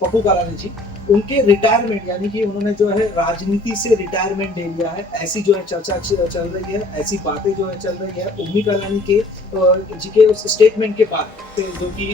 पप्पू कालानी जी, उनके रिटायरमेंट यानी कि उन्होंने जो है राजनीति से रिटायरमेंट ले लिया है, ऐसी जो है चर्चा चल रही है, ऐसी बातें जो है चल रही है। उम्मी कालानी के जी के उस स्टेटमेंट के बाद से जो कि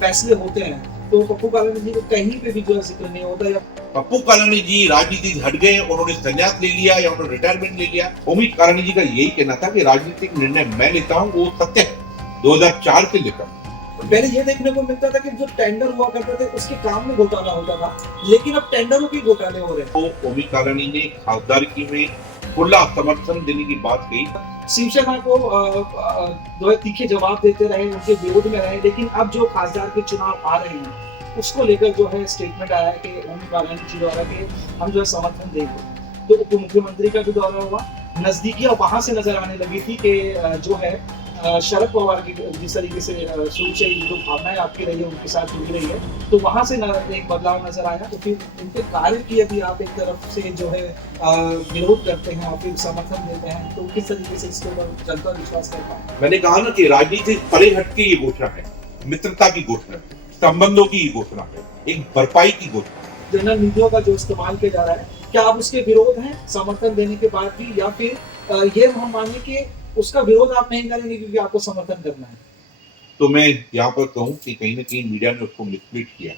फैसले होते हैं, तो पप्पू कालानी जी को कहीं पे भी जो है जिक्र नहीं होता। या पप्पू कालानी जी राजनीति से हट गए, उन्होंने संन्यास ले लिया या उन्होंने रिटायरमेंट ले लिया। उम्मीद कालानी जी का यही कहना था कि राजनीतिक निर्णय मैं लेता हूं, वो सत्य है। 2004 से लेकर पहले ये देखने को मिलता था कि जो टेंडर हुआ करते थे उसके काम में घोटाला होता था, लेकिन अब टेंडरों के घोटाले हो रहे हैं। तो उम्मीद कालानी ने खासदारकी में खुला समर्थन देने की बात कही। शिवसेना को जो है तीखे जवाब देते रहे, उनके विरोध में रहे, लेकिन अब जो खासदार के चुनाव आ रहे हैं उसको लेकर जो है स्टेटमेंट आया है कि उम्मीद कालानी जी द्वारा कि हम जो है समर्थन देंगे। तो उप मुख्यमंत्री का भी दौरा हुआ, नजदीकियां वहां से नजर आने लगी थी कि जो है शरद पवार की जिस तरीके से शुरू से जो भावनाएं आपकी रही है उनके साथ जुड़ी रही है, तो वहां से एक बदलाव नजर आया। तो फिर इनके कार्य की यदि आप एक तरफ से जो है विरोध करते हैं और फिर समर्थन देते हैं, तो किस तरीके से इसके ऊपर जनता विश्वास कर पाए? मैंने कहा ना कि राजनीति से परे हटके ये घोषणा है, मित्रता की घोषणा है, संबंधों की घोषणा है, एक भरपाई की घोषणा। जनरल नीतियों का जो इस्तेमाल किया जा रहा है, क्या आप उसके विरोध हैं समर्थन देने के बाद भी, या फिर ये हम माने कि उसका विरोध आप नहीं करेंगे क्योंकि आपको समर्थन करना है? तो मैं यहाँ पर कहूँ कि कहीं ना कहीं मीडिया ने उसको मिसलीड किया।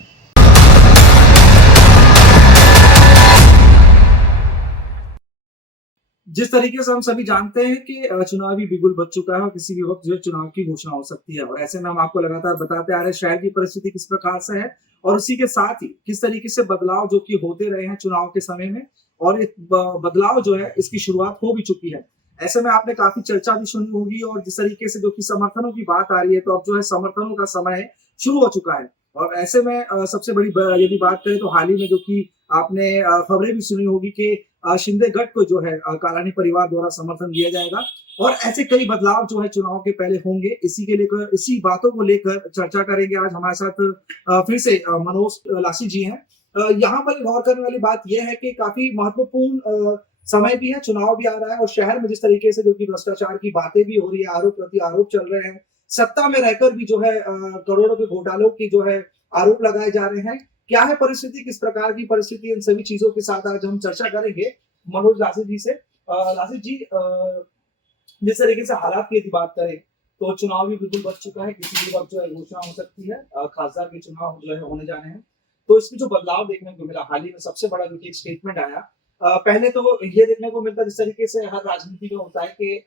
जिस तरीके से हम सभी जानते हैं कि चुनावी बिगुल बज चुका है और किसी भी वक्त जो है चुनाव की घोषणा हो सकती है, और ऐसे में हम आपको लगातार बताते आ रहे हैं शहर की परिस्थिति किस प्रकार से है, और उसी के साथ ही किस तरीके से बदलाव जो कि होते रहे हैं चुनाव के समय में, और एक बदलाव जो है इसकी शुरुआत हो भी चुकी है। ऐसे में आपने काफी चर्चा भी सुनी होगी, और जिस तरीके से जो कि समर्थनों की बात आ रही है, तो अब जो है समर्थनों का समय शुरू हो चुका है। और ऐसे में सबसे बड़ी यदि बात करें तो हाल ही में जो कि आपने खबरें भी सुनी होगी कि शिंदे गट को जो है कालानी परिवार द्वारा समर्थन दिया जाएगा, और ऐसे कई बदलाव जो है चुनाव के पहले होंगे। इसी के लेकर, इसी बातों को लेकर चर्चा करेंगे आज हमारे साथ फिर से मनोज लासी जी हैं। यहाँ पर गौर करने वाली बात यह है कि काफी महत्वपूर्ण समय भी है, चुनाव भी आ रहा है, और शहर में जिस तरीके से जो कि भ्रष्टाचार की बातें भी हो रही है, आरोप प्रति आरोप चल रहे हैं, सत्ता में रहकर भी जो है करोड़ों के घोटालों की जो है आरोप लगाए जा रहे हैं। क्या है परिस्थिति, किस प्रकार की परिस्थिति, इन सभी चीजों के साथ आज हम चर्चा करेंगे मनोज लासित जी से। लासित जी, जिस तरीके से हालात की यदि बात करें तो चुनाव भी बिल्कुल बच चुका है, किसी भी वक्त जो है घोषणा हो सकती है, खासदार के चुनाव जो है होने जाने हैं। तो इसमें जो बदलाव देखने को मिला हाल ही में, सबसे बड़ा जो कि एक स्टेटमेंट आया, पहले तो ये देखने को मिलता जिस तरीके से हर राजनीति में होता है कि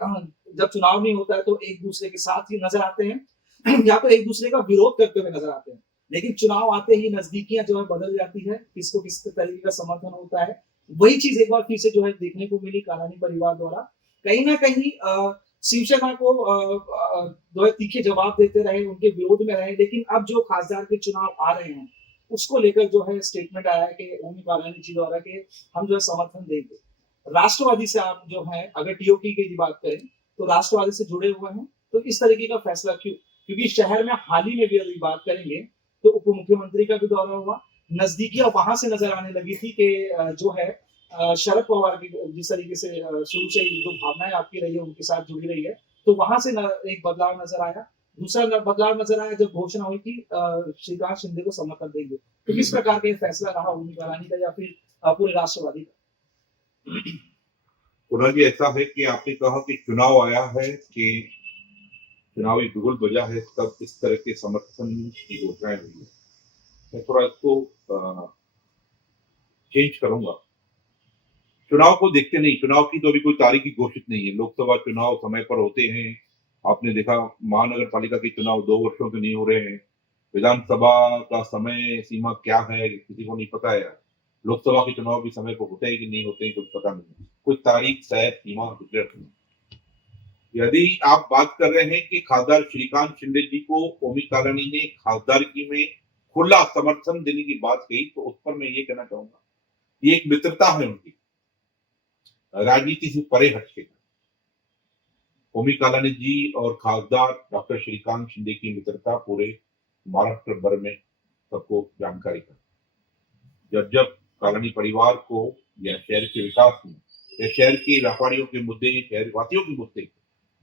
जब चुनाव नहीं होता है तो एक दूसरे के साथ ही नजर आते हैं या तो एक दूसरे का विरोध करते हुए नजर आते हैं, लेकिन चुनाव आते ही नजदीकियां जो है बदल जाती है, किसको किस तरीके का समर्थन होता है। वही चीज एक बार फिर से जो है देखने को मिली कालानी परिवार द्वारा। कहीं ना कहीं शिवसेना को जो है तीखे जवाब देते रहे, उनके विरोध में रहे, लेकिन अब जो खासदार के चुनाव आ रहे हैं उसको लेकर जो है स्टेटमेंट आया है कि उम्मीद कालानी जी द्वारा कि हम जो है समर्थन देंगे। राष्ट्रवादी से आप जो है, अगर टीओपी की बात करें तो राष्ट्रवादी से जुड़े हुए हैं, तो इस तरीके का फैसला क्यों? क्योंकि शहर में हाल ही में भी अगर बात करेंगे तो उप मुख्यमंत्री का भी दौरा हुआ, नजदीकियां वहां से नजर आने लगी थी कि जो है शरद पवार की जिस तरीके से शुरू से जो भावनाएं आपकी रही है उनके साथ जुड़ी रही है, तो वहां से एक बदलाव नजर आया। दूसरा बदलाव नजर आया जब घोषणा हुई कि श्रीकांत शिंदे को समर्थन देंगे। तो किस प्रकार का फैसला रहा उम्मीद कालानी का या फिर पूरे राष्ट्रवादी का? पुनः जी ऐसा है कि आपने कहा कि चुनाव आया है, कि चुनावी बिगुल बजा है, तब इस तरह के समर्थन की घोषणाएं हुई है। मैं थोड़ा इसको चेंज करूंगा। चुनाव को देखते नहीं, चुनाव की तो अभी कोई तारीख ही घोषित नहीं है। लोकसभा चुनाव समय पर होते हैं, आपने देखा महानगर पालिका के चुनाव 2 वर्षों से नहीं हो रहे हैं। विधानसभा का समय सीमा क्या है किसी को नहीं पता है। लोकसभा के चुनाव भी समय पर होते हैं कि नहीं होते हैं कुछ पता नहीं, कोई तारीख तय सीमा डिक्लेयर नहीं। यदि आप बात कर रहे हैं कि खासदार श्रीकांत शिंदे जी को उम्मीद कालानी ने खासदारकी में खुला समर्थन देने की बात कही, तो उस पर मैं ये कहना चाहूंगा, ये एक मित्रता है उनकी, राजनीति से परे हटके। उम्मीद कालानी जी और खासदार डॉक्टर श्रीकांत शिंदे की मित्रता पूरे महाराष्ट्र भर में सबको जानकारी है। जब जब कालानी परिवार को या शहर के विकास में या शहर के व्यापारियों के मुद्दे, शहर वासियों के मुद्दे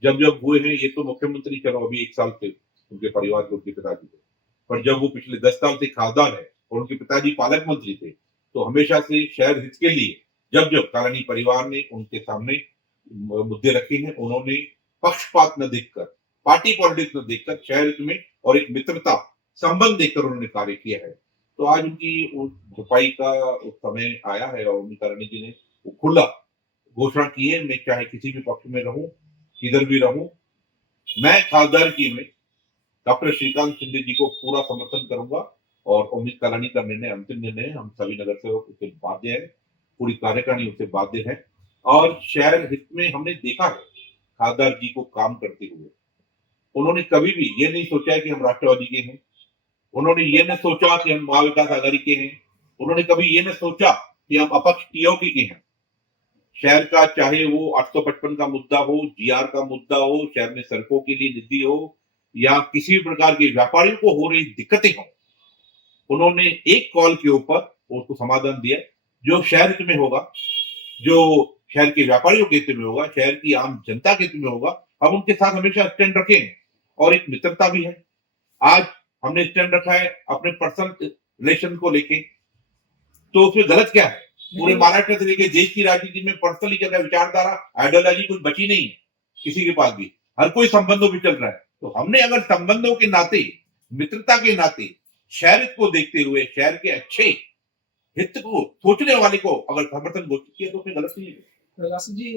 जब जब हुए हैं, ये तो मुख्यमंत्री चलो अभी 1 साल से उनके परिवार के उनके पिताजी थे, पर जब वो पिछले 10 साल से खासदार है, और उनके पिताजी पालक मंत्री थे, तो हमेशा से शहर हित के लिए जब जब कालानी परिवार ने उनके सामने मुद्दे रखे हैं, उन्होंने पक्षपात न देखकर, पार्टी पॉलिटिक्स न देखकर शहर हित में और एक मित्रता संबंध देखकर उन्होंने कार्य किया है। तो आज उनकी भरपाई का समय आया है और उन्हीं कालानी जी ने खुला घोषणा की है, मैं चाहे किसी भी पक्ष में रहूं, किधर भी रहूं, मैं खासदारकी में डॉक्टर श्रीकांत शिंदे जी को पूरा समर्थन करूंगा और अमित कालानी का निर्णय अंतिम निर्णय है। हम सभी नगर सेवक उससे बाध्य है, पूरी कार्यकारिणी उससे बाध्य है और शहर हित में हमने देखा है खासदार जी को काम करते हुए। उन्होंने कभी भी ये नहीं सोचा कि हम राष्ट्रवादी के हैं, उन्होंने ये न सोचा कि हम महाविकास आघाड़ी के हैं, उन्होंने कभी ये न सोचा कि हम अपक्ष टीओके के हैं। शहर का चाहे वो 855 का मुद्दा हो, जीआर का मुद्दा हो, शहर में सड़कों के लिए निधि हो या किसी भी प्रकार के व्यापारियों को हो रही दिक्कतें हो, उन्होंने एक कॉल के ऊपर उसको समाधान दिया जो शहर हित में होगा, जो शहर के व्यापारियों के हित में होगा, शहर की आम जनता के हित में होगा। हम उनके साथ हमेशा स्टैंड रखें और एक मित्रता भी है। आज हमने स्टैंड रखा है अपने पर्सनल रिलेशन को लेके, तो उसमें गलत क्या है? पूरे महाराष्ट्र से लेके देश की राजनीति में पर्सनली क्या विचारधारा आइडियोलॉजी कुछ बची नहीं है किसी के पास भी, हर कोई संबंधों में चल रहा है। तो हमने अगर संबंधों के नाते, मित्रता के नाते, शहर हित को देखते हुए, शहर के अच्छे हित को सोचने वाले को अगर समर्थन घोषित किया तो उसमें गलत नहीं है। यासिर जी,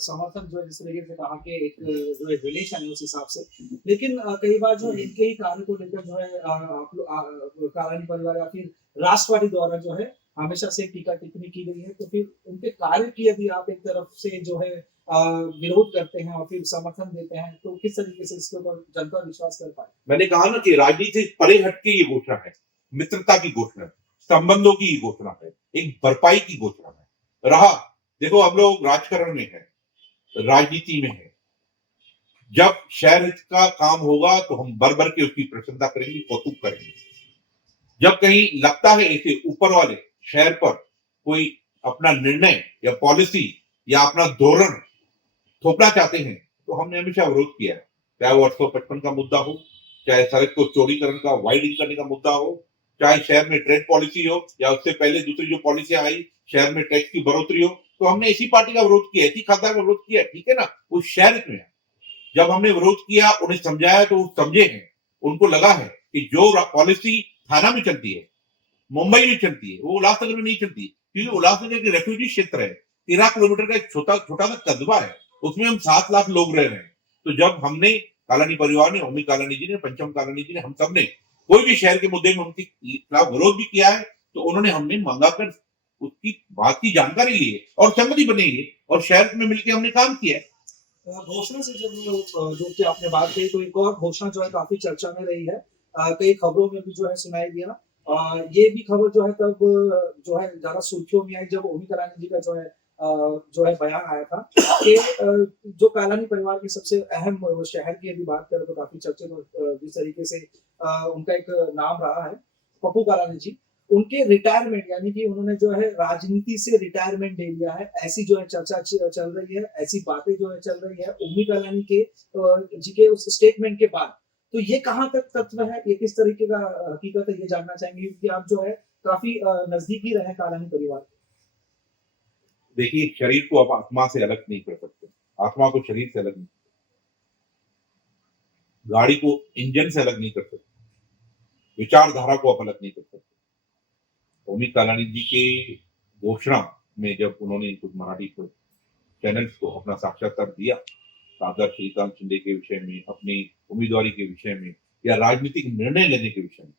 समर्थन जो है जिस तरीके से कहा कि एक जो है रिलेशन है उस हिसाब से, लेकिन कई बार जो इनके ही कार्य को लेकर जो है आप लोग कालानी परिवार या फिर राष्ट्रवादी द्वारा जो है हमेशा से टीका टिप्पणी की गई है, तो फिर उनके कार्य की यदि आप एक तरफ से जो है विरोध करते हैं और फिर समर्थन देते हैं, तो किस तरीके से इसके ऊपर जनता विश्वास कर पाए? मैंने कहा ना कि राजनीति से परे हटके ये घोषणा है, मित्रता की घोषणा है, संबंधों की घोषणा है, एक भरपाई की घोषणा है। रहा देखो, हम लोग राजकारण में है, राजनीति में है, जब शहर हित का काम होगा तो हम भर भर के उसकी प्रशंसा करेंगे, कौतुक करेंगे। जब कहीं लगता है ऐसे ऊपर वाले शहर पर कोई अपना निर्णय या पॉलिसी या अपना धोरण थोपना चाहते हैं, तो हमने हमेशा विरोध किया है। चाहे वो 855 का मुद्दा हो, चाहे सड़क को चौड़ीकरण का वाइडिंग करने का मुद्दा हो, चाहे शहर में ट्रेड पॉलिसी हो या उससे पहले दूसरी जो पॉलिसियां आई शहर में टैक्स की बढ़ोतरी हो, तो हमने इसी पार्टी का विरोध किया, इसी खासदार का विरोध किया, ठीक है ना। उस शहर में जब हमने विरोध किया, उन्हें समझाया तो समझे हैं, उनको लगा है कि जो पॉलिसी थाना में चलती है, मुंबई में चलती है, वो उल्लासनगर में नहीं चलती, क्योंकि उल्लासनगर एक रेफ्यूजी क्षेत्र है, 13 किलोमीटर का एक छोटा छोटा सा कस्बा है, उसमें हम 7 लाख लोग रह रहे हैं। तो जब हमने कालानी परिवार ने, ओमी कालानी जी ने, पंचम कालानी जी ने, हम सब ने कोई भी शहर के मुद्दे में उनके खिलाफ विरोध भी किया है, तो उन्होंने हमने मंगाकर उसकी बात की जानकारी ली है और सहमति बनी है और शहर में मिलकर हमने काम किया है। घोषणा से जब जो कि आपने बात कही, तो एक और घोषणा जो है काफी चर्चा में रही है, कई खबरों में भी जो है सुनाई दिया। ये भी खबर जो है तब जो है ज्यादा सुर्खियों में आई जब ओमी कालानी जी का जो है बयान आया था कि जो कालानी परिवार के सबसे अहम शहर की यदि बात करें तो काफी चर्चे में जिस तरीके से उनका एक नाम रहा है पप्पू कालानी जी, उनके रिटायरमेंट यानी कि उन्होंने जो है राजनीति से रिटायरमेंट ले लिया है, ऐसी जो है चर्चा चल रही है, ऐसी बातें जो है चल रही है ओमी कालानी के जी के उस स्टेटमेंट के बाद। तो ये कहाँ तक तत्व है, ये किस तरीके का हकीकत है, ये जानना चाहेंगे क्योंकि आप जो है काफी नजदीकी रहे कालानी परिवार के। देखिए, शरीर को आप आत्मा से अलग नहीं कर सकते, आत्मा को शरीर से अलग नहीं, गाड़ी को इंजन से अलग नहीं कर सकते, विचारधारा को आप अलग नहीं कर सकते। ओमी कालानी जी के घोषणा में जब उन्होंने कुछ मराठी चैनल्स को अपना साक्षात्कार दिया, खासदार श्रीकांत शिंदे के विषय में, अपनी उम्मीदवारी के विषय में या राजनीतिक निर्णय लेने के विषय में,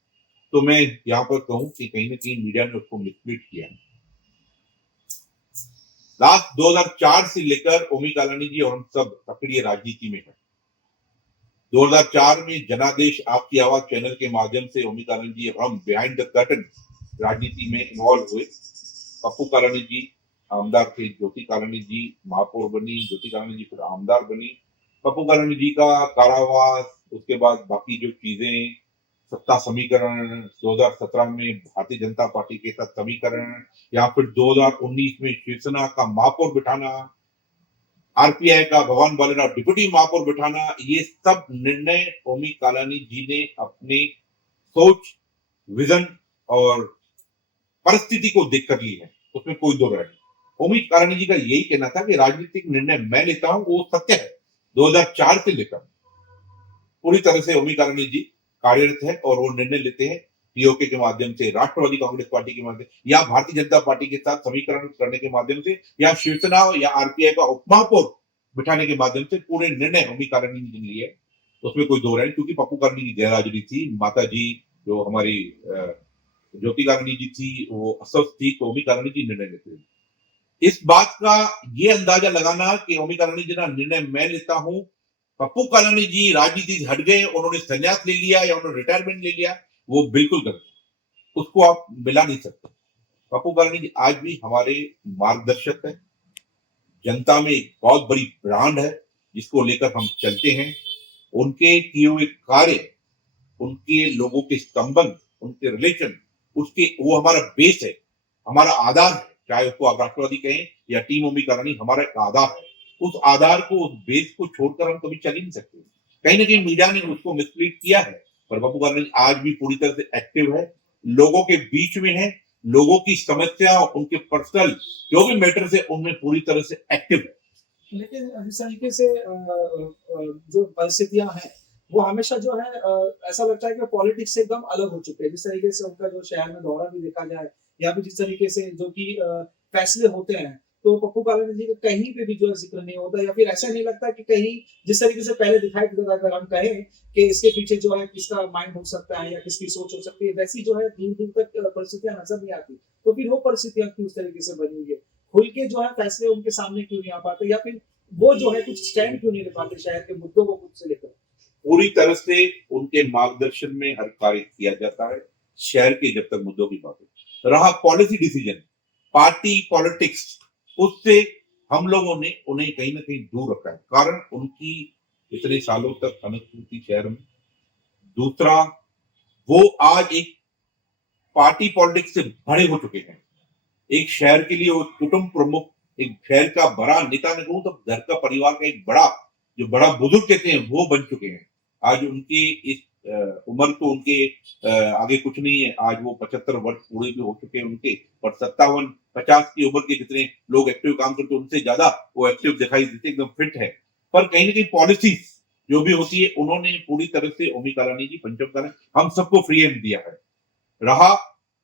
तो मैं यहाँ पर कहूं कि कहीं ना कहीं मीडिया ने उसको मिसलीड किया है। लास्ट 2004 से लेकर ओमी कालानी जी और हम सब सक्रिय राजनीति में है। 2004 में जनादेश आपकी आवाज चैनल के माध्यम से ओमी कालानी जी हम बिहाइंड द कर्टन राजनीति में इन्वॉल्व हुए। पप्पू कालानी जी आमदार थे, ज्योति कालानी जी महापौर बनी, ज्योति कालानी जी फिर आमदार बनी। पप्पू कालानी जी का कारावास, उसके बाद बाकी जो चीजें, सत्ता समीकरण 2017 में भारतीय जनता पार्टी के साथ समीकरण, या फिर 2019 में शिवसेना का महापौर बिठाना, आरपीआई का भगवान बालेराव डिप्यूटी महापौर बिठाना, ये सब निर्णय ओमी कालानी जी ने अपने सोच, विजन और परिस्थिति को देख कर ली है, उसमें कोई दो राय नहीं। उमेश कारानी जी का यही कहना था कि राजनीतिक निर्णय मैं लेता हूं, वो सत्य है। 2004 से लेकर पूरी तरह से उमेश कारानी जी कार्यरत है और वो निर्णय लेते हैं पीओके के माध्यम से, राष्ट्रवादी कांग्रेस पार्टी के माध्यम से, या भारतीय जनता पार्टी के साथ समीकरण करने के माध्यम से, या शिवसेना या आरपीआई का उपमहापौर बिठाने के माध्यम से पूरे निर्णय उमेश कारानी जी ने लिए। उसमें कोई दो राय नहीं, क्योंकि पप्पू कारानी की गैर हाजिरी थी, माता जी जो हमारी ज्योति कारानी जी थी वो अस्वस्थ थी, तो उमेश कारानी जी निर्णय लेते हैं। इस बात का ये अंदाजा लगाना कि उमेश कारानी जी का निर्णय मैं लेता हूं, पप्पू कालानी जी राजनीति से हट गए, उन्होंने संन्यास ले लिया या उन्होंने रिटायरमेंट ले लिया, वो बिल्कुल गलत है। उसको आप मिला नहीं सकते। पप्पू कालानी जी आज भी हमारे मार्गदर्शक है, जनता में एक बहुत बड़ी ब्रांड है जिसको लेकर हम चलते हैं। उनके किए हुए कार्य, उनके लोगों के संबंध, उनके रिलेशन, उसके वो हमारा बेस है, हमारा आधार है। चाहे उसको आप राष्ट्रवादी कहें या टीम उमेश कारानी, हमारा एक आधार है। उस आधार को, उस बेस को छोड़कर हम कभी चल ही नहीं सकते। कहीं ना कहीं मीडिया ने उसको मिसलीड किया है, पर पप्पू कालानी आज भी पूरी तरह से एक्टिव है, लोगों के बीच में है, लोगों की समस्या, उनके पर्सनल जो भी मैटर्स है उनमें पूरी तरह से एक्टिव है। लेकिन इस तरीके से जो परिस्थितियां हैं वो हमेशा जो है ऐसा लगता है कि पॉलिटिक्स से एकदम अलग हो चुके हैं। जिस तरीके से उनका जो शहर में दौरा भी देखा जाए या फिर जिस तरीके से जो कि फैसले होते हैं, तो पप्पू कालानी जी का कहीं पे भी जो है जिक्र नहीं होता, या फिर ऐसा नहीं लगता कि कहीं जिस तरीके से पहले दिखाई देता था, अगर हम कहें कि इसके पीछे जो है किसका माइंड हो सकता है या किसकी सोच हो सकती है, वैसी जो है दूर दूर तक परिस्थितियां नजर नहीं आती। तो फिर वो परिस्थितियां क्यों इस तरीके से बनी हुई है? खुल के जो है फैसले उनके सामने क्यों नहीं आ पाते, या फिर वो जो है कुछ स्टैंड क्यों नहीं ले पाते शहर के मुद्दों को खुद से लेकर? पूरी तरह से उनके मार्गदर्शन में हर कार्य किया जाता है, शहर के जब तक मुद्दों की बात है। रहा पॉलिसी डिसीजन, पार्टी पॉलिटिक्स, उससे हम लोगों ने उन्हें कहीं ना कहीं दूर रखा है, कारण उनकी इतने सालों तक अनुस्मृति शहर में। दूसरा, वो आज एक पार्टी पॉलिटिक्स से बड़े हो चुके हैं। एक शहर के लिए वो कुटुंब प्रमुख, एक शहर का बड़ा नेता, नहीं कहूं तो घर का परिवार का एक बड़ा, जो बड़ा बुजुर्ग कहते हैं, वो बन चुके हैं। आज उनकी इस उम्र तो उनके आगे कुछ नहीं है। आज वो 75 वर्ष पूरे भी हो चुके हैं उनके, और 57-50 की उम्र के जितने लोग एक्टिव काम करते हैं उनसे ज्यादा वो एक्टिव दिखाई देते, एकदम फिट है। पर कहीं ना कहीं पॉलिसीज जो भी होती है, उन्होंने पूरी तरह से उमेश कालानी जी, पंचम कालानी, हम सबको फ्री हैंड दिया है। रहा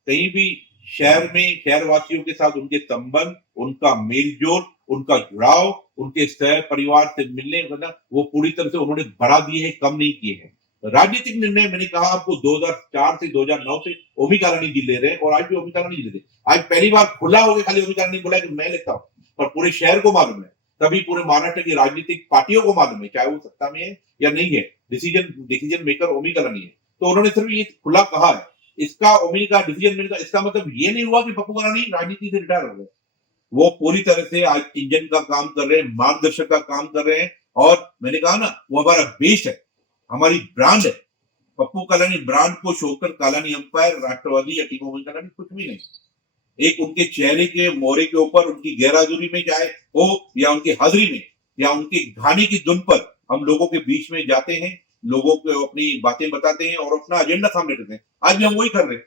कहीं भी शहर में शहरवासियों के साथ उनके संबंध, उनका मेलजोल, उनका जुड़ाव, उनके सह परिवार से मिलने, मतलब वो पूरी तरह से उन्होंने बढ़ा दिए हैं, कम नहीं किए हैं। राजनीतिक निर्णय मैंने कहा आपको 2004 से 2009 से उमेश कालानी जी ले रहे हैं, और आज भी उमेश कालानी जी ले रहे हैं। आज पहली बार खुला हो गया, खाली उमेश कालानी बोला कि मैं लेता हूं, पर पूरे शहर को मालूम है, तभी पूरे महाराष्ट्र की राजनीतिक पार्टियों को मालूम है, चाहे वो सत्ता में है या नहीं है, डिसीजन मेकर उमेश कालानी है। तो उन्होंने सिर्फ ये खुला कहा है। इसका उमेश का डिसीजन मिलता, इसका मतलब ये नहीं हुआ कि पप्पू कालानी राजनीति से रिटायर हो गए। वो पूरी तरह से आज इंजन का काम कर रहे हैं, मार्गदर्शक का काम कर रहे हैं, और मैंने कहा ना, वो हमारा बेस है, हमारी ब्रांड है। पप्पू कालानी ब्रांड को छोड़कर कालानी अंपायर, राष्ट्रवादी या टीम उमेश कालानी कुछ भी नहीं। एक उनके चेहरे के मोहरे के ऊपर, उनकी गैरहाजिरी में चाहे हो या उनकी हाजिरी में या उनके गाने की धुन पर, हम लोगों के बीच में जाते हैं, लोगों को अपनी बातें बताते हैं और अपना एजेंडा सामने रखते हैं। आज भी हम वही कर रहे हैं।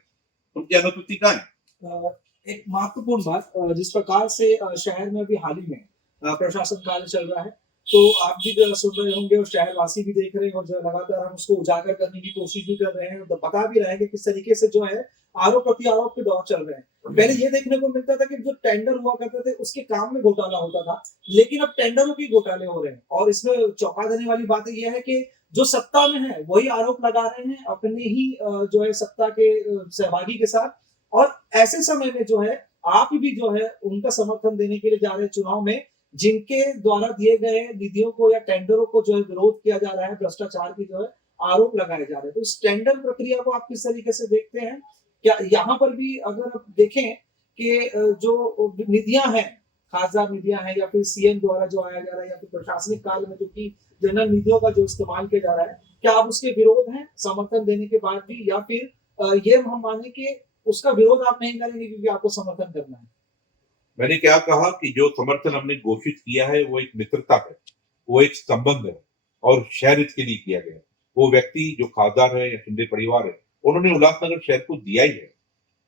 उनकी अनुपस्थिति कहाँ है? एक महत्वपूर्ण बात, जिस प्रकार से शहर में अभी हाल ही में प्रशासन कार्य चल रहा है, तो आप भी सुन रहे होंगे और शहरवासी भी देख रहे हैं, और जो है लगातार हम उसको उजागर करने की कोशिश भी कर रहे हैं, और बता भी रहे हैं कि किस तरीके से जो है आरोप प्रत्यारोप के दौर चल रहे हैं। पहले ये देखने को मिलता था कि जो टेंडर हुआ करते थे उसके काम में घोटाला होता था, लेकिन अब टेंडरों के घोटाले हो रहे हैं। और इसमें चौंका देने वाली बात यह है कि जो सत्ता में है वही आरोप लगा रहे हैं अपने ही जो है सत्ता के सहभागी के साथ, और ऐसे समय में जो है आप भी जो है उनका समर्थन देने के लिए जा रहे हैं चुनाव में, जिनके द्वारा दिए गए निधियों को या टेंडरों को जो है विरोध किया जा रहा है, भ्रष्टाचार की जो है आरोप लगाए जा रहे हैं। तो इस टेंडर प्रक्रिया को आप किस तरीके से देखते हैं? क्या यहाँ पर भी अगर आप देखें कि जो निधियां हैं, खासदार निधियां हैं, या फिर सीएम द्वारा जो आया जा रहा है, या फिर प्रशासनिक काल में जो कि जनरल निधियों का जो इस्तेमाल किया जा रहा है, क्या आप उसके विरोध हैं समर्थन देने के बाद भी, या फिर ये हम माने कि उसका विरोध आप नहीं करेंगे क्योंकि आपको समर्थन करना है? मैंने क्या कहा कि जो समर्थन हमने घोषित किया है वो एक मित्रता है, वो एक संबंध है, और शहर हित के लिए किया गया है। वो व्यक्ति जो खासदार है या शिंदे परिवार है, उन्होंने उल्लासनगर शहर को दिया ही है।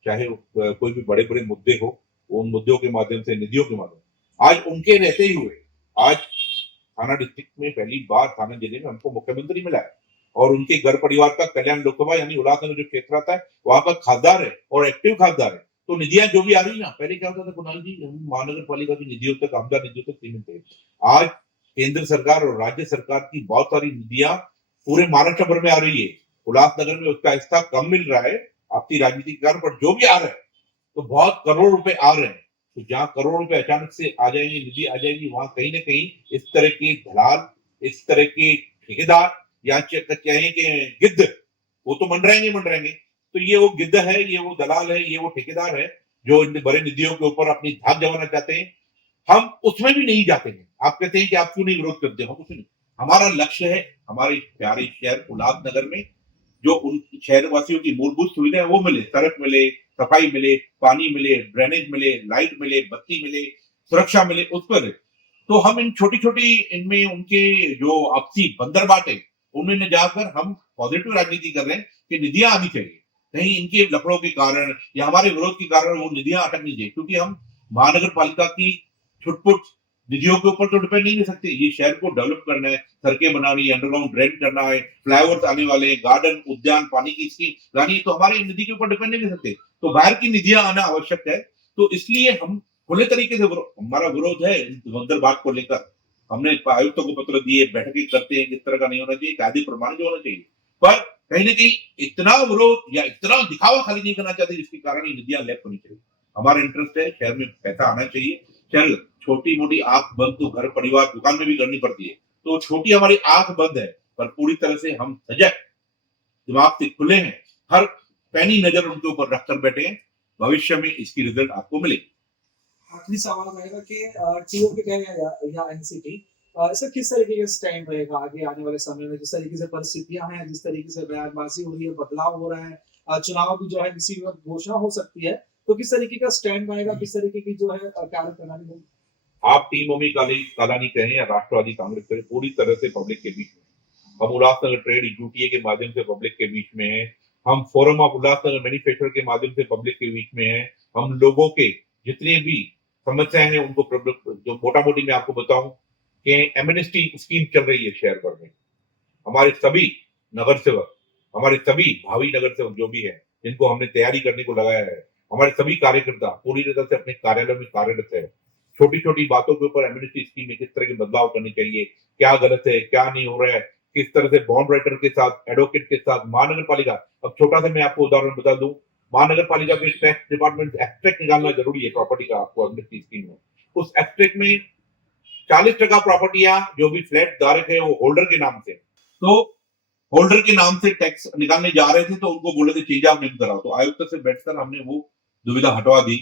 चाहे कोई भी बड़े बड़े मुद्दे हो, उन मुद्दों के माध्यम से, निधियों के माध्यम, आज उनके रहते ही हुए आज थाना डिस्ट्रिक्ट में पहली बार थाना जिले में हमको मुख्यमंत्री मिला है और उनके घर परिवार का कल्याण लोकसभा यानी उल्लासनगर जो क्षेत्र आता है वहां का खासदार है और एक्टिव खासदार है। तो निधियां जो भी आ रही ना, पहले क्या होता था कुणाल जी, हम महानगर पालिका की निधियों तक, आमदार निधियों तक सीमित थे। आज केंद्र सरकार और राज्य सरकार की बहुत सारी निधियां पूरे महाराष्ट्र भर में आ रही है। उल्लासनगर में उसका हिस्सा कम मिल रहा है आपकी राजनीति के कारण, पर जो भी आ रहा है तो बहुत करोड़ रुपए आ रहे हैं। तो जहां करोड़ रुपए अचानक से आ जाएंगे, निधि आ जाएगी, वहां कहीं ना कहीं इस तरह के दलाल, इस तरह के ठेकेदार या कहें कि गिद्ध, वो तो मंडराएंगे। तो ये वो गिद्ध है, ये वो दलाल है, ये वो ठेकेदार है जो इन बड़े निधियों के ऊपर अपनी धाक जमाना चाहते हैं। हम उसमें भी नहीं जाते हैं। आप कहते हैं कि आप क्यों नहीं विरोध करते, हम उसमें नहीं। हमारा लक्ष्य है हमारे प्यारे शहर उल्लासनगर में जो उन शहरवासियों की मूलभूत सुविधाएं वो मिले, सड़क मिले, सफाई मिले, पानी मिले, ड्रेनेज मिले, लाइट मिले, बत्ती मिले, सुरक्षा मिले, उस पर। तो हम इन छोटी छोटी इनमें उनके जो आपसी बंदरबाट है उनमें जाकर हम पॉजिटिव राजनीति कर रहे हैं कि निधियां आनी चाहिए। कहीं इनके लफड़ों के कारण या हमारे विरोध के कारण वो निधियां अटक नहीं चाहिए, क्योंकि हम महानगर पालिका की छुटपुट निधियों के ऊपर तो डिपेंड नहीं रह सकते। ये शहर को डेवलप करना है, सड़कें बनानी है, अंडरग्राउंड ड्रेन करना है, फ्लाईओवर्स आने वाले हैं, गार्डन, उद्यान, पानी की स्कीम लानी है, तो हमारे निधि के ऊपर डिपेंड नहीं रह सकते। तो बाहर की निधियां आना आवश्यक है। तो इसलिए हम खुले तरीके से हमारा विरोध है धुरंधर बात को लेकर। हमने आयुक्तों को पत्र दिए, बैठकें करते हैं, किस तरह का नहीं होना चाहिए, कायदे प्रमाणित होना चाहिए। पर कहीं ना कहीं इतना विरोध या इतना दिखावा खाली नहीं करना चाहते जिसके कारण ये निधियां लैप होनी चाहिए। हमारा इंटरेस्ट है शहर में पैसा आना चाहिए। चल छोटी मोटी आंख बंद तो घर परिवार दुकान में भी करनी पड़ती है, तो छोटी हमारी आंख बंद है, पर पूरी तरह से हम सजग दिमाग से खुले हैं। हर पैनी नजर उनके ऊपर रखकर बैठे हैं। भविष्य में इसकी रिजल्ट आपको मिलेगी। आखिरी सवाल रहेगा कि टीओपी कहें या एनसीपी, इसका किस तरीके का स्टैंड रहेगा आगे आने वाले समय में? जिस तरीके से परिस्थितियां हैं, जिस तरीके से बयानबाजी हो रही है, बदलाव हो रहा है, चुनाव भी जो है किसी भी वक्त घोषणा हो सकती है, तो किस तरीके का स्टैंड रहेगा, किस तरीके की जो है कार्य प्रणाली होगी? आप टीम ओमी कालानी कहें या राष्ट्रवादी कांग्रेस कहें, पूरी तरह से पब्लिक के बीच में। हम उल्लासनगर ट्रेड यूटीए के माध्यम से पब्लिक के बीच में है। हम फोरम ऑफ उल्लासनगर मैन्युफैक्चरर के माध्यम से पब्लिक के बीच में है। हम लोगों के जितने भी समस्याएं हैं उनको जो मोटा मोटी मैं आपको बताऊं कि एमनेस्टी स्कीम चल रही है शहर भर में। हमारे सभी नगर सेवक, हमारे सभी भावी नगर सेवक जो भी है, जिनको हमने तैयारी करने को लगाया है, हमारे सभी कार्यकर्ता पूरी तरह से अपने कार्यालय में कार्यरत है। छोटी छोटी बातों के ऊपर एमनेस्टी स्कीम में किस तरह के बदलाव करने चाहिए, क्या गलत है, क्या नहीं हो रहा है, किस तरह से बॉन्ड राइटर के साथ, एडवोकेट के साथ, महानगर पालिका। अब छोटा सा मैं आपको उदाहरण बता दूं, महानगर पालिका के टैक्स डिपार्टमेंट एक्सट्रैक्ट निकालना जरूरी है प्रॉपर्टी का आपको एमनेस्टी स्कीम में। उस एक्सट्रैक्ट में 40% प्रॉपर्टियां जो भी फ्लैट धारक है वो होल्डर के नाम से, तो होल्डर के नाम से टैक्स निकालने जा रहे थे, तो उनको बोले थे चेंज ऑफ नेम कराओ। तो आयुक्त से बैठकर हमने वो दुविधा हटवा दी।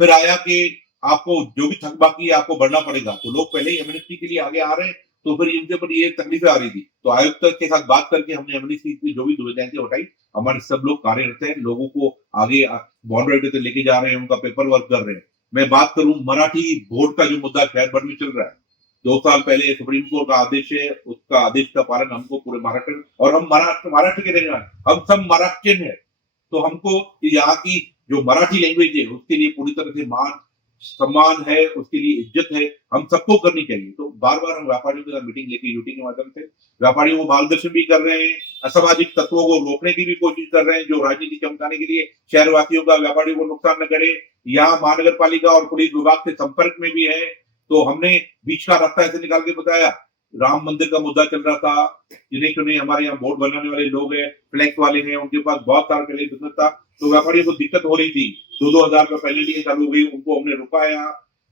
फिर आया कि आपको जो भी थक बाकी है आपको भरना पड़ेगा, तो लोग पहले ही एमनेस्टी के लिए आगे आ रहे हैं, तो फिर इनके ऊपर ये तकलीफें आ रही थी। तो आयुक्त के साथ बात करके हमने एमनेस्टी की जो भी दुविधाएं थी हटाई। हमारे सब लोग कार्यरत हैं, लोगों को आगे बॉन्ड राइटर से लेके जा रहे हैं, उनका पेपर वर्क कर रहे हैं। मैं बात करूं मराठी बोर्ड का जो मुद्दा शहर भर में चल रहा है, 2 साल पहले सुप्रीम कोर्ट का आदेश है, उसका आदेश का पालन हमको पूरे महाराष्ट्र, और हम महाराष्ट्र के रहने वाले, हम सब महाराष्ट्रियन है, तो हमको यहाँ की जो मराठी लैंग्वेज है उसके लिए पूरी तरह से मान सम्मान है, उसके लिए इज्जत है, हम सबको करनी चाहिए। तो बार बार हम व्यापारियों के साथ मीटिंग लेके यूटी के माध्यम से व्यापारियों को मार्गदर्शन भी कर रहे हैं, असामाजिक तत्वों को रोकने की भी कोशिश कर रहे हैं जो राजनीति चमकाने के लिए शहरवासियों का, व्यापारियों को नुकसान न करे। यहाँ महानगर पालिका और पुलिस विभाग के संपर्क में भी है। तो हमने बीच का रास्ता ऐसे निकाल के बताया। राम मंदिर का मुद्दा चल रहा था, जिन्हें चुने हमारे यहाँ बोर्ड बनाने वाले लोग हैं, फ्लैक्स वाले हैं, उनके पास बहुत साल पहले बिजनेस था, तो व्यापारियों को दिक्कत हो रही थी, 2-2 हजार का पेनल्टी चालू हो गई, उनको हमने रुकाया।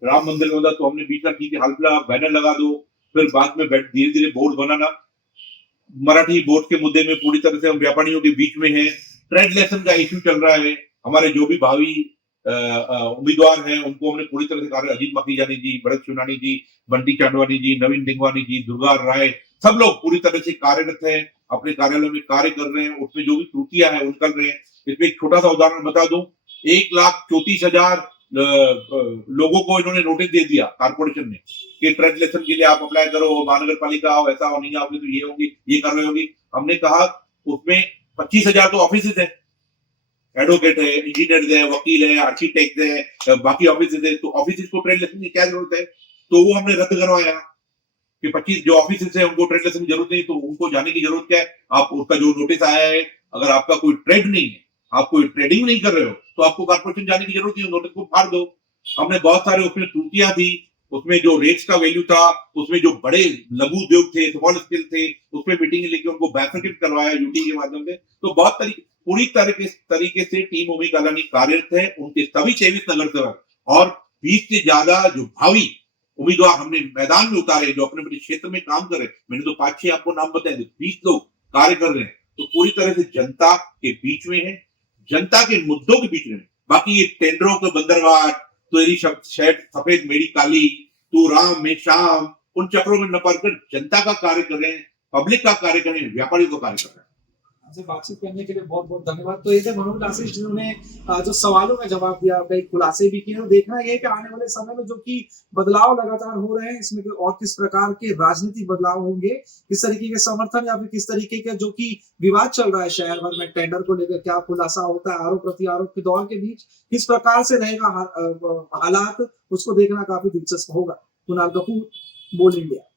राम मंदिर का मुद्दा तो हमने बीच का ठीक है, हल्का बैनर लगा दो, फिर बाद में धीरे धीरे बोर्ड बनाना। मराठी बोर्ड के मुद्दे में पूरी तरह से हम व्यापारियों के बीच में है। ट्रेड लेसन का इश्यू चल रहा है, हमारे जो भी भावी उम्मीदवार हैं उनको हमने पूरी तरह से कार्य, अजीत मखीजानी जी, भरत शिवनानी जी, बंटी चांडवानी जी, नवीन डिंगवानी जी, दुर्गा राय, सब लोग पूरी तरह से कार्यरत हैं, अपने कार्यालय में कार्य कर रहे हैं, उसमें जो भी त्रुटियां हैं उनकर रहे हैं। इसमें एक छोटा सा उदाहरण बता दूं, 1,34,000 लोगों को इन्होंने नोटिस दे दिया कारपोरेशन ने कि ट्रेड लेसन के लिए आप अप्लाई करो, महानगर पालिका आओ, ऐसा हो नहीं आओगे तो ये होगी, ये कार्रवाई होगी। हमने कहा उसमें 25,000 तो ऑफिस है, एडवोकेट है, इंजीनियर है, वकील है, आर्किटेक्ट है, बाकी ऑफिस है, तो ऑफिस को ट्रेड लाइसेंस की क्या जरूरत है? तो वो हमने रद्द करवाया कि 25 जो ऑफिस है उनको ट्रेड लाइसेंस की जरूरत नहीं, तो उनको जाने की जरूरत क्या है? आप उसका जो नोटिस आया है, अगर आपका कोई ट्रेड नहीं है, आप कोई ट्रेडिंग नहीं कर रहे हो, तो आपको कॉर्पोरेशन जाने की जरूरत नहीं, नोटिस को फाड़ दो। हमने बहुत सारे उसमें त्रुटियां थी, उसमें जो रेट्स का वैल्यू था, उसमें जो बड़े लघु उद्योग थे, स्मॉल स्केल थे, उसमें मीटिंग लेके उनको बैफिकेट करवाया यूटी के माध्यम से। तो बहुत पूरी तरीके से टीम ओमी कालानी कार्यरत है, उनके सभी 23 नगर सेवक और 20 से ज्यादा जो भावी उम्मीदवार हमने मैदान में उतारे, जो अपने अपने क्षेत्र में काम कर रहे हैं। मैंने तो 5-6 आपको नाम बताए, 20 लोग कार्य कर रहे हैं, तो पूरी तरह से जनता के बीच में है, जनता के मुद्दों के बीच में। बाकी ये टेंडरों के बंदरवाट, तेरी शर्ट सफेद मेरी काली, तू राम मैं शाम, उन चक्रों में न पड़कर जनता का कार्य कर रहे हैं, पब्लिक का कार्य कर रहे हैं, व्यापारी का कार्य कर रहे हैं। आपसे बातचीत करने के लिए बहुत-बहुत धन्यवाद। तो ये थे मनोज आशीष जिन्होंने जो सवालों का जवाब दिया, कई खुलासे भी किए और देखना ये है कि आने वाले समय में जो कि बदलाव लगातार हो रहे हैं, इसमें और किस प्रकार के राजनीतिक बदलाव होंगे, किस तरीके के समर्थन या फिर किस तरीके का जो कि विवाद चल रहा है शहर भर में टेंडर को लेकर क्या खुलासा होता है, आरोप प्रत्यारोप के दौर के बीच किस प्रकार से रहेगा हालात, उसको देखना काफ़ी दिलचस्प होगा। कुणाल कपूर, बोल इंडिया।